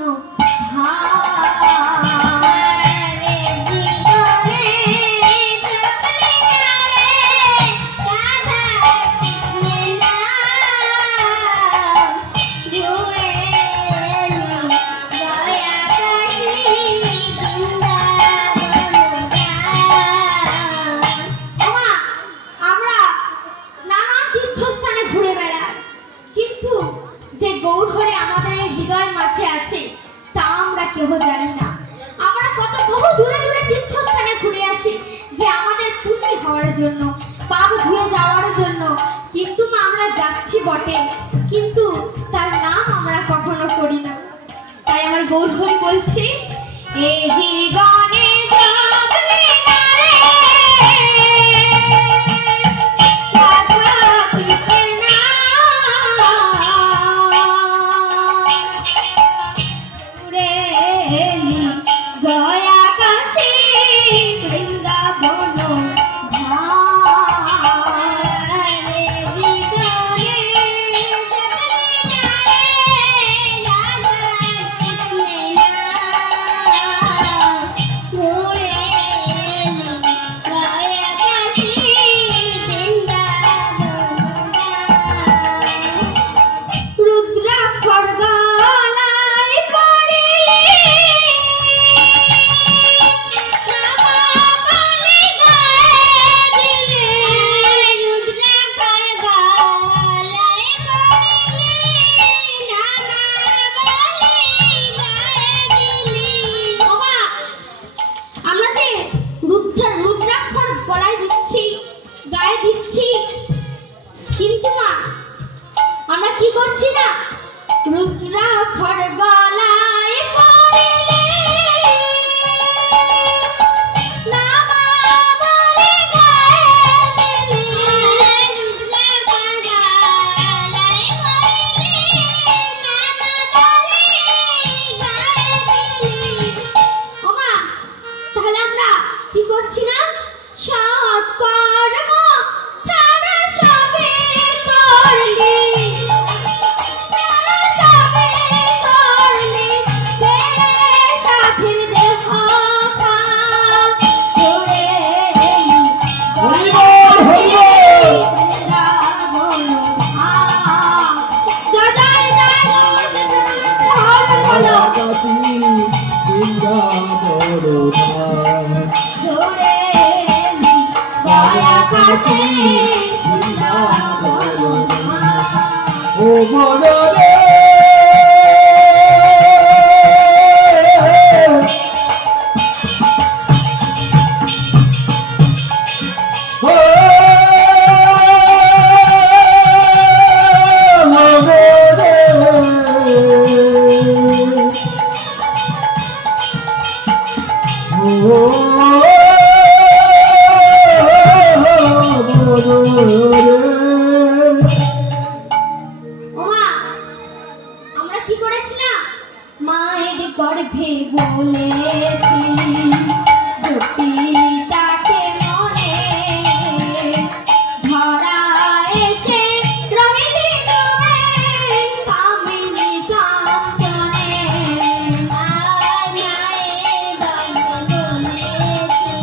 কেউ জানি না। আমরা কত বহু দূরে দূরে তীর্থস্থানে ঘুরে আসি যে আমাদের পুণ্য হওয়ার জন্য, পাপ ধুয়ে যাওয়ার জন্য, কিন্তু আমরা যাচ্ছি বটে, কিন্তু তার নাম আমরা কখনো করি না। তাই আমার গৌর হরি বলছি, এ জীবনে জাগলে না রে রাধা কৃষ্ণের গয়া কাশী বৃন্দাবন কিন্তু মা আমরা কি করছি না, রুদ্রাক্ষর গলায় পরিলে নামা বলে গায়ে দিলে, রুদ্রাক্ষর গলায় পরিলে নামা বলে গায়ে দিলে। ও মা, তাহলে আমরা কি করছি না, সৎকর্ম ছাড়া সবে করলি, সবে করলি সাথীর দেহ খা ধরে ও মনে গর্ভে বলেছি দুটিটাকে মনে ধরা এসে রহিলি ডুবে কামিনী কাঞ্চনে, আর মায়ের গর্ভে বলেছি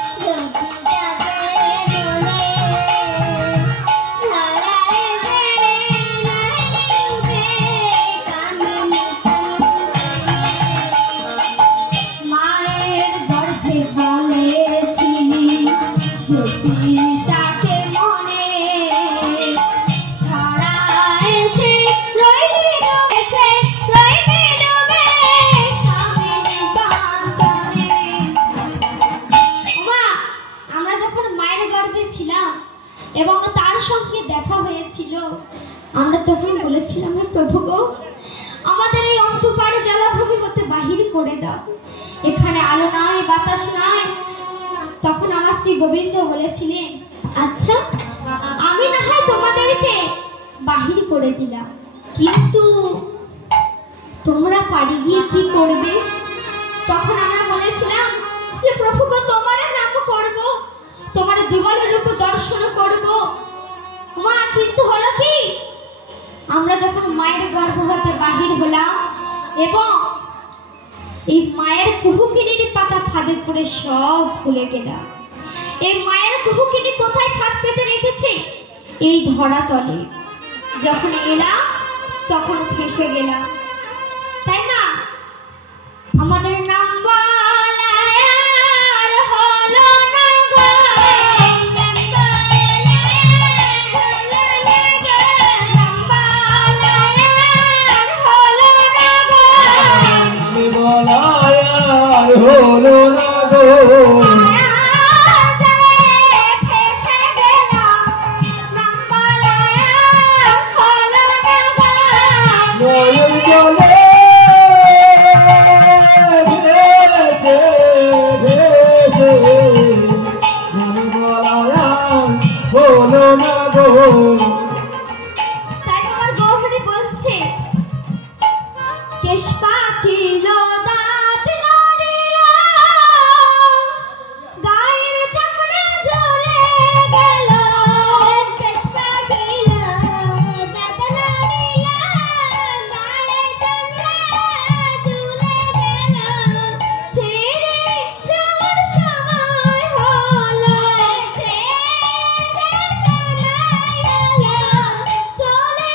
দুটিটাকে মনে ধরা এসে রহিলি ডুবে কামিনী মায়ের গর্ভে বলেছিলি তাকে মনে ধরা এসে রইলি ডুবে কামিনী কাঞ্চনে। মা, আমরা যখন মায়ের গর্ভে ছিলাম এবং তার সঙ্গে দেখা হয়েছিল, আমরা তখন বলেছিলাম, প্রভু গো, আমাদের এই অন্ধকার জলাভূমি হতে বাহির করে দাও, এখানে আলো নাই বাতাস নাই। তখন আমার শ্রী গোবিন্দ বলেছিলেন, আচ্ছা আমি না হয় তোমাদেরকে বাহির করে দিলাম, কিন্তু তোমরা পারি গিয়ে কি করবে? তখন আমরা বলেছিলাম যে প্রভু গো, তোমার নাম করব, তোমার যুগল রূপ দর্শন করব। মা, কিন্তু হলো কি, এবং এই মায়ের কুহুকিনীর পাতা ফাঁদে পড়ে সব ভুলে গেলাম। এই মায়ের কুহুকিনী কোথায় ফাঁদ পেতে রেখেছে? এই ধরাতলে। যখন এলাম তখন ফেঁসে গেলাম, তাই না? আমাদের নাম বলার হলো না গো, নাম বলার হলো না গো, বলার হলো না গো, ফেঁসে গেলাম, নাম বলার হলো না গো। নয়ন জলে ভেসে ভেসে নাম বলার হলো না গো। তাই আমার গৌরী বলছে, কেশ পাখিল দাঁত নড়িল, গায়ের চামড়া ঝরে গেল। কেশ পাখিল দাঁত নড়িল, গায়ের চামড়া ঝরে গেল। ছেড়ে যাওয়ার সময় হলো, ছেড়ে সময় হলো, চলে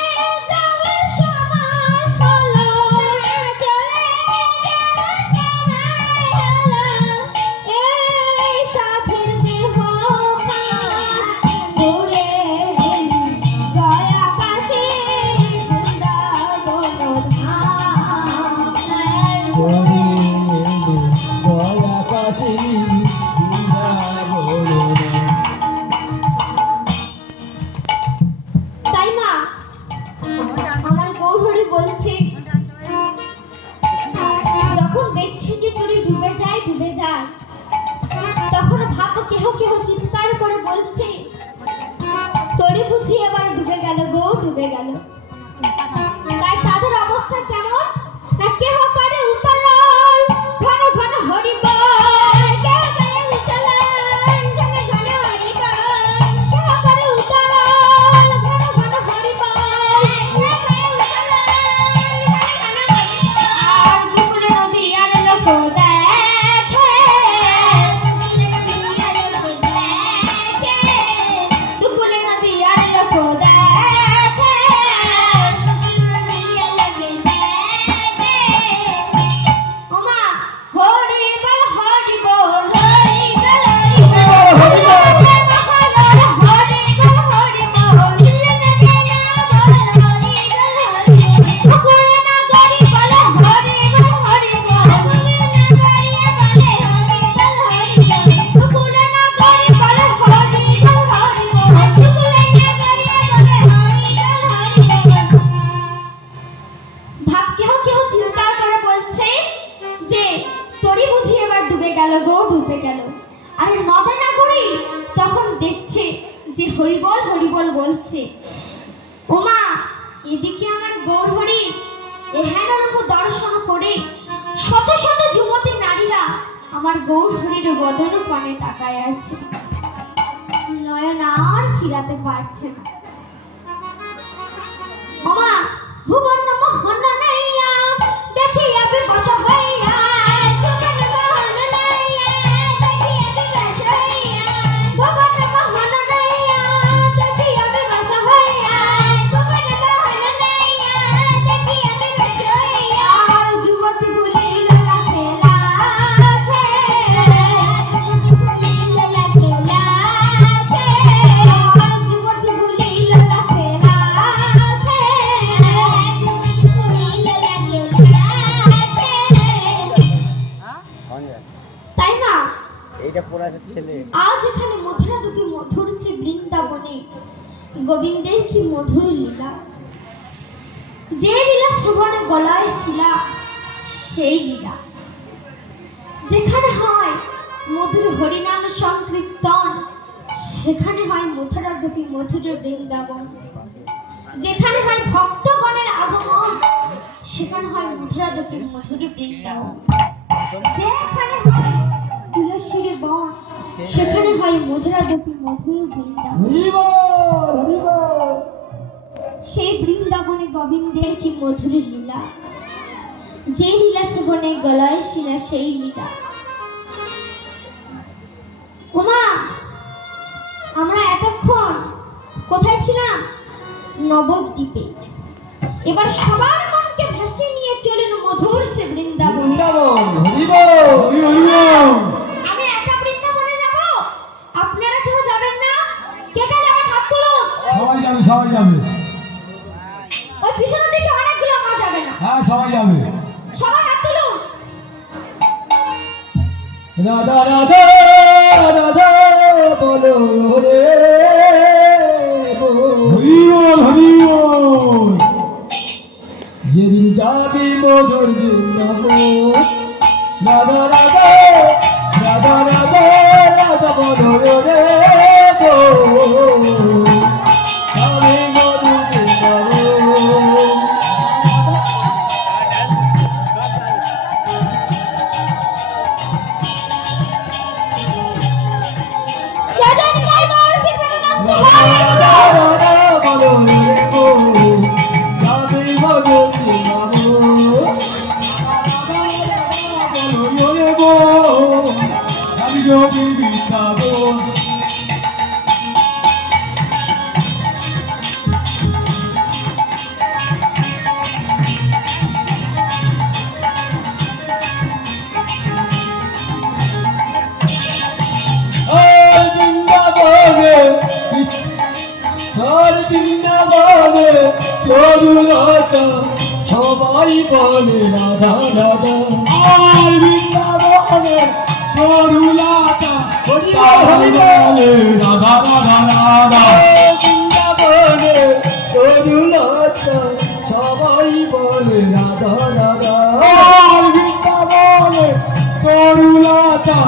যাওয়ার সময় হলো, চলে যাওয়ার সময় হলো। এই সাথের দেহ ঘুরে গয়া পাশে বৃন্দাবন ধাম। দয়া কাশী তাই মা, আমার গৌরী বলছে, যখন দেখছে যে তোরে ডুবে যায় তখন ভাবো কেহ কেহ চিৎকার করে বলছে, তোরে বুঝি এবার ডুবে গেল গো, ডুবে গেল। তাই তাদের অবস্থা কেমন? না কেহ করে উতরণ, ঘন ঘন হরিবল, কেহ করে উতরণ, ঘন ঘন হরিবল, কেহ করে উতরণ, ঘন ঘন হরিবল, কেহ করে উতরণ, ঘন ঘন হরিবল। আর দুপুরে নদী আর লোক দেখে, দুপুরে নদী আর লোক দেখে, ওমা হরিবল হরিবল হরিবল হরিবল হরিবল হরিবল কুকুরে না গরি বলে হরিবল হরিবল, কুকুরে না গরি বলে হরিবল হরিবল, কুকুরে না গরি বলে হরিবল হরিবল। ভাব কেহ কেহ চিৎকার করে বলছে যে তোরই বুঝি এবার ডুবে গেল গো, ডুবে গেল। আরে নদে না করি তখন দেখছে যে হরিবল হরিবল বলছে। ওমা এদিকে আমার গৌরহরি এহেন রূপ দর্শন করে শত শত যুবতী নারীরা আমার গৌরহরির বদন পানে তাকায় আছে, নয়ন আর ফিরাতে পারছে না। ওমা ভুবন মোহন নাইয়া দেখিয়া বিবশ হইয়া, ভুবন মোহন নাইয়া দেখিয়া বিবশ হইয়া, ভুবন মোহন নাইয়া দেখিয়া বিবশ হইয়া, ভুবন মোহন নাইয়া দেখিয়া বিবশ হইয়া। আর যুবতী ভুলিল লাখে লাখে, যুবতী ভুলিল লাখে লাখে, আর যুবতী ভুলিল লাখে লাখে, তাই না? আজ এখানে মথুরা দুটি মধুর শ্রী বৃন্দাবনে গোবিন্দের কি মধুর লীলা, যে লীলা শ্রবণে গলায় শিলা, সেই লীলা যেখানে হয় মধুর হরিনাম সংকীর্তন, সেখানে হয় মথুরা দুটি মধুর বৃন্দাবন। যেখানে হয় ভক্তগণের আগমন, সেখানে হয় মথুরা দুটি মধুর বৃন্দাবন। যেখানে হয় তুলসীর বন, সেখানে হয় মথুরা দুটি মধুর বৃন্দাবন। সেই বৃন্দাবনে গোবিন্দের কি মধুর লীলা। যে লীলা শ্রবণে গলায় শিলা সেই লীলা। ওমা, আমরা এতক্ষণ কোথায় ছিলাম? নবদ্বীপে। এবার সবার মনকে ভাসিয়ে নিয়ে চলেন মধুর সে বৃন্দাবনে। বৃন্দাবন হরি বল হরি হরি বল। আমি একা বৃন্দাবনে যাব, আপনারা কেউ যাবেন না? কে কে যাবেন হাত তুলুন। সবাই যাবে, সবাই যাবে। ওই পিছনের দিকে অনেকগুলো মা যাবে না। হ্যাঁ, সবাই যাবে। সবাই হাত তুলুন। রাধা রাধা রাধা বলো রে হরি বল হরি বল। যেদিন যাবি মধুর বৃন্দাবন, রাধা রাধা রাধা রাধা রাধা বলো রে আমি মধুর বৃন্দাবন। সেদিন যাই গৌর শিখবেন না। রাধা রাধা বলো রে আমি মধুর বৃন্দাবন। আমি যোগী বৃন্দাবন। বৃন্দাবনে তরুলতা সবাই বলে রাধা রাধা। আর বৃন্দাবনে তরুলতা সবাই বলে রাধা রাধা রাধা। বৃন্দাবনে তরুলতা সবাই বলে রাধা রাধা। আর বৃন্দাবনে তরুলতা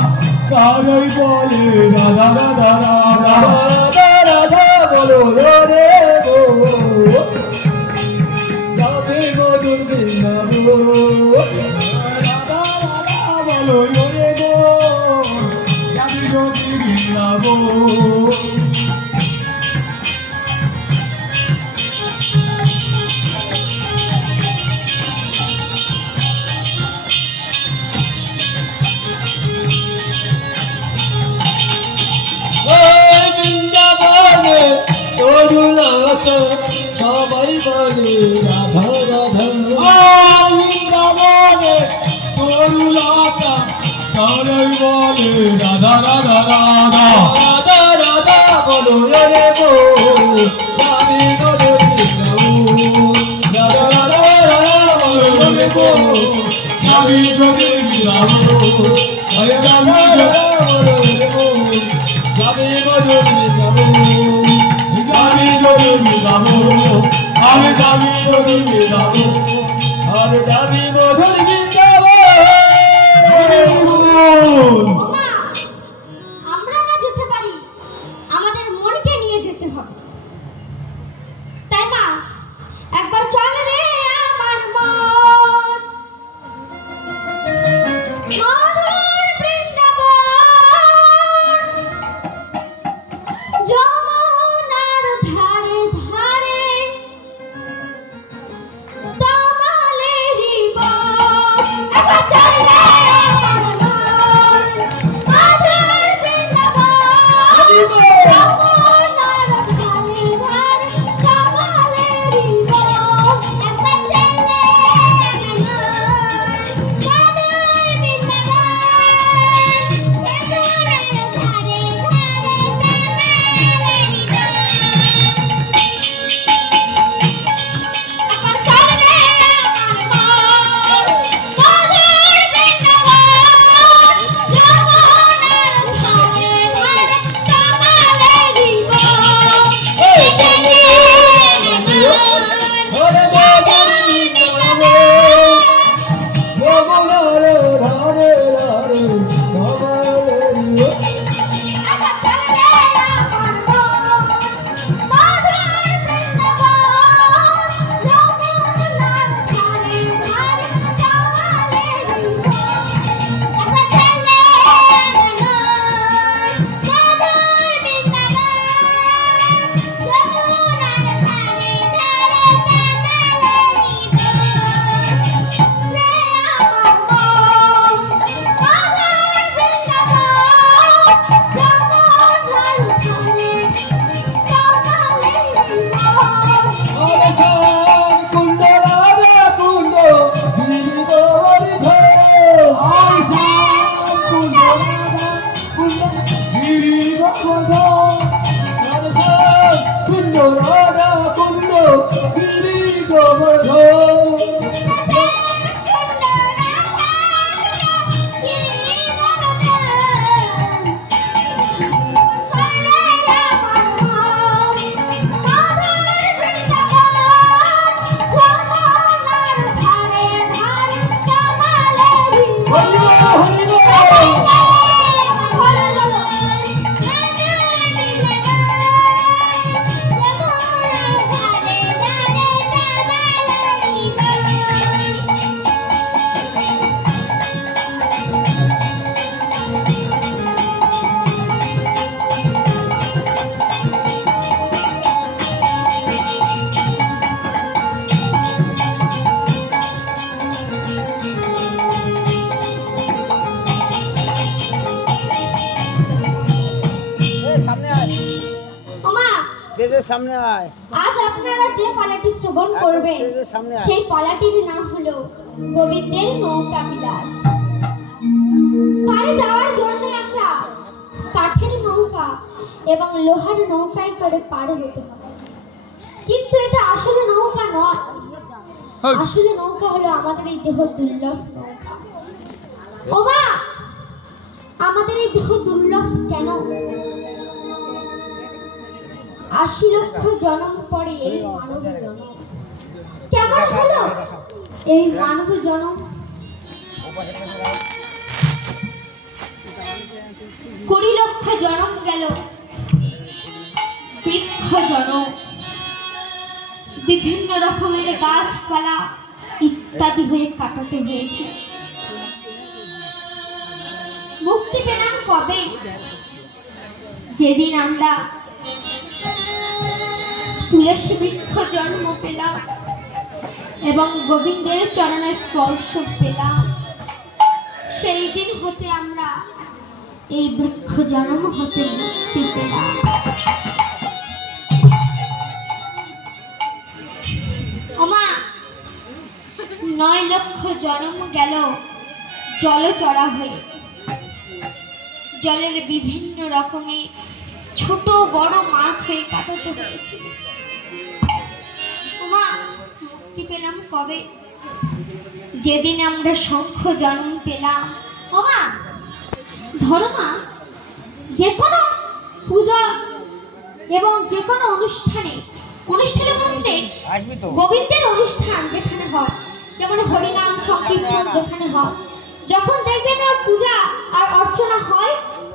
সবাই বলে রাধা রাধা রাধা। রাধা রাধা বলো রে গো যাবে মধুর বৃন্দাবন। রাধা রাধা বলো রে গো যাবে মধুর বৃন্দাবন। বৃন্দাবনে তরুলতা সবাই বলে রাধা রাধা। বৃন্দাবনে তরুলতা সবাই বলে রাধা রাধা রাধা। রাধা রাধা বলো রে গো আমি মধুর বৃন্দাবন। রাধা রাধা রাধা বলো রে গো আমি মধুর বৃন্দাবন। হরে রাধা রাধা বলো রে গো আমি মধুর বৃন্দাবন। আমি মধুর বৃন্দাবন। আমি যাবি মধুর বৃন্দাবন। আমি যাবি মধুর বৃন্দাবন। ওমা, আমরা না যেতে পারি, আমাদের মনকে নিয়ে যেতে হবে। তাই মা, একবার চল রে আমার মন মধুর বৃন্দাবন। যমুনার ধারে ধারে তমালেরই সামনে আয়। আজ আপনারা যে পালাটি শ্রবণ করবেন সামনে আয়। সেই পালাটির নাম হলো গোবিন্দের নৌকা বিলাস। পাড়ে যাওয়ার জন্য আমরা কাঠের নৌকা এবং লোহার নৌকায় করে পার হতে হবে, কিন্তু এটা আসলে নৌকা নয়। আসলে নৌকা হলো আমাদের এই দেহ দুর্লভ নৌকা। ওমা, আমাদের এই দেহ দুর্লভ কেন? ৮০ লক্ষ জন্ম পরে এই মানব জন্ম কেমন হলো? এই মানব জন্ম ২০ লক্ষ জন্ম গেল, বৃক্ষ জন্ম, বিভিন্ন রকমের গাছপালা ইত্যাদি হয়ে কাটাতে হয়েছে। মুক্তি পেলাম কবে? যেদিন আমরা তুলসী বৃক্ষ জন্ম পেলাম এবং গোবিন্দের চরণের স্পর্শ পেলাম, সেই দিন হতে আমরা এই বৃক্ষ জন্ম হতে মুক্তি পেলাম। ওমা, ৯ লক্ষ জন্ম গেল জলচরা হয়ে, জলের বিভিন্ন রকমের ছোট বড় মাছ হয়ে কাটাতে হয়েছে। ওমা, মুক্তি পেলাম কবে? যেদিন আমরা শঙ্খ জন্ম পেলাম। ওমা, ধরো মা, যে কোনো পূজা এবং যে কোনো অনুষ্ঠানে বলতে গোবিন্দের অনুষ্ঠান যেখানে হয়, যেমন হরিনাম সংকীর্তন যেখানে হয়, যখন দেখবেন না পূজা আর অর্চনা হয়,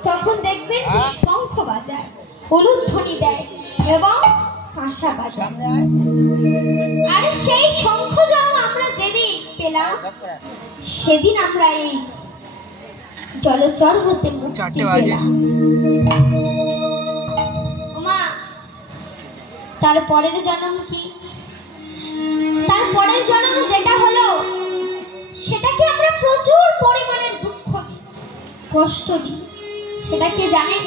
তখন দেখবেন শঙ্খ বাজায়, উলুধ্বনি দেয় এবং কাঁসা বাজায়। আর সেই শঙ্খ যখন আমরা যেদিন পেলাম, সেদিন আমরা এই জলচর হতে মুক্তি পেলাম। ওমা, তারপরের জন্ম কি? তারপরের জন্ম যেটা হলো, সেটাকে আমরা প্রচুর পরিমাণে দুঃখ দিই, কষ্ট দিই। সেটা কে জানেন?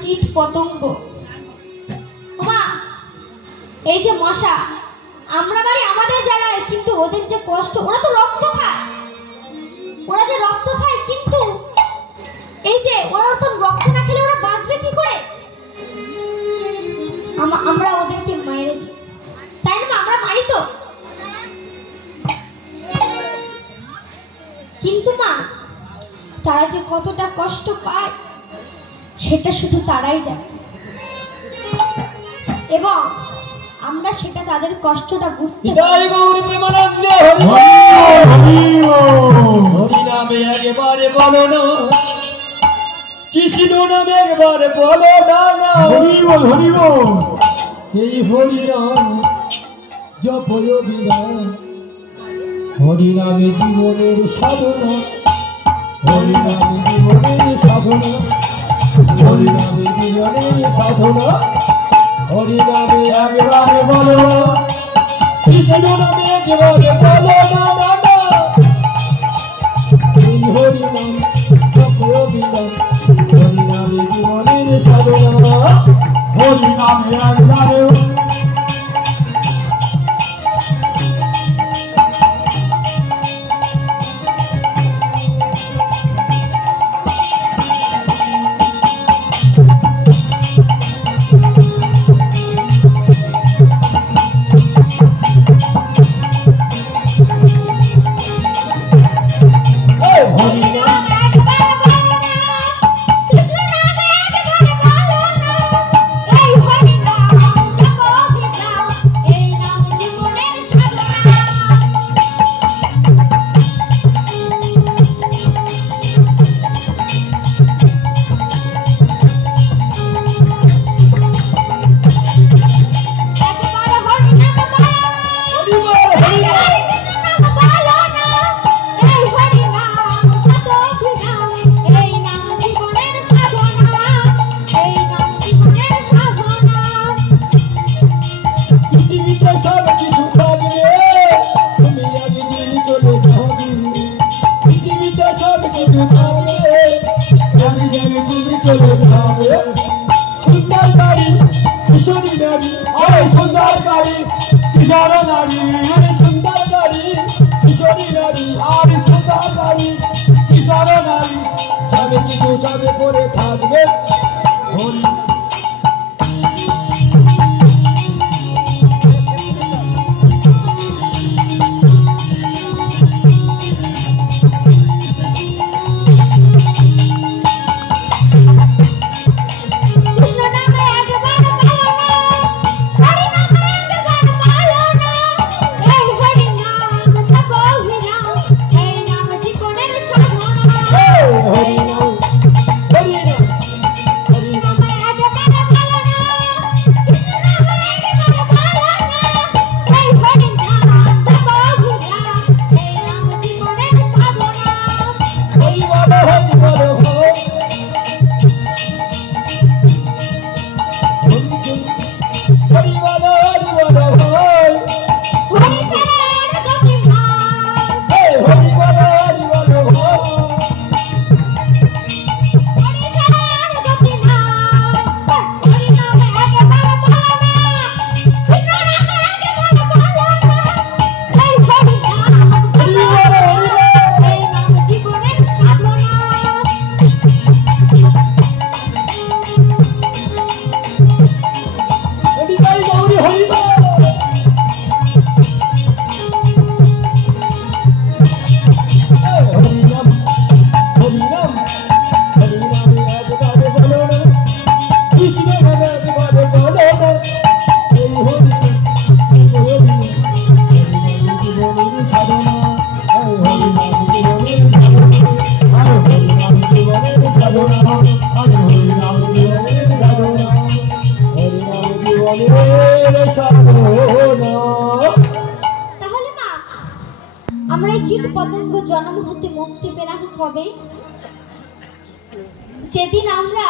কীট পতঙ্গ। ওমা, এই যে মশা, আমরা বাড়ি আমাদের জ্বালায়, কিন্তু ওদের যে কষ্ট, ওরা তো রক্ত খায়, ওরা যে রক্ত খায়, কিন্তু এই যে ওরা তো রক্ত না খেলে ওরা বাঁচবে কি করে? আমরা ওদেরকে মেরে দিই, তাই না? আমরা মারি তো, কিন্তু মা, তারা যে কতটা কষ্ট পায় সেটা শুধু তারাই জানে, এবং আমরা সেটা তাদের কষ্টটা বুঝতে পারি। হরি নামে একবারে বলো না, কৃষ্ণ নামে একবারে বলো না। হরি বল, হরি বল। এই হরি নাম জপয় বিনা, হরি নামে জীবনের সাধনা, হরি নামে জীবনের সাধনা, হরি নামে জীবনের সাধনা। হরি নামে একবারে বলো না, কৃষ্ণ নামে একবারে বলো না। এই হরি নাম জপয় বিনা, হরি নামে জীবনের সাধনা, হরি নামে একবারে। কৃষ্ণ নামে একবার বলো না, এই হরি নাম জপয় সুন্দর নারী কিশোরী নারী আর সুন্দর নারী কিশোর নারী সবে কিছু সবে পরে থাকবে হরি কৃষ্ণ নামে একবার ভালো না, হরি নামে একবার ভালো না। এই হরি নাম জপ হরিনাম, এই নাম জীবনের সাধনা। হরি নাম হরি নাম হরি নাম নামে একবার ভালো না, কৃষ্ণ নামে একবার ভালো না। এই হরি নাম জপ হরিনাম, এই নাম জীবনের সাধনা। হরি বলো হরি বলো হো হরি বলো হরি বলো হো হরি ছাড়া আর গতি নাই, হরি বলো হরি বলো হো হরি ছাড়া আর গতি নাই। হরি নামে একবার ভালো না, কৃষ্ণ নামে একবার ভালো না। এই হরি নাম জপ হরিনাম, এই নাম জীবনের সাধনা। হরি তাই গৌরী হরি বল হরি নাম হরি নাম হরি নামে একবারে বলো না কৃষ্ণ নামে একবারে বলো না এই হরি হরি নাম জীবনের সাধনা এই হরি নাম জীবনের সাধনা আর হরি নাম জীবনের সাধনা আর হরি নাম জীবনের সাধনা হরি নাম জীবনের সাধনা তাহলে মা, আমরা এই কীট পতঙ্গ জন্ম হতে মুক্তি পেলাম কবে? যেদিন আমরা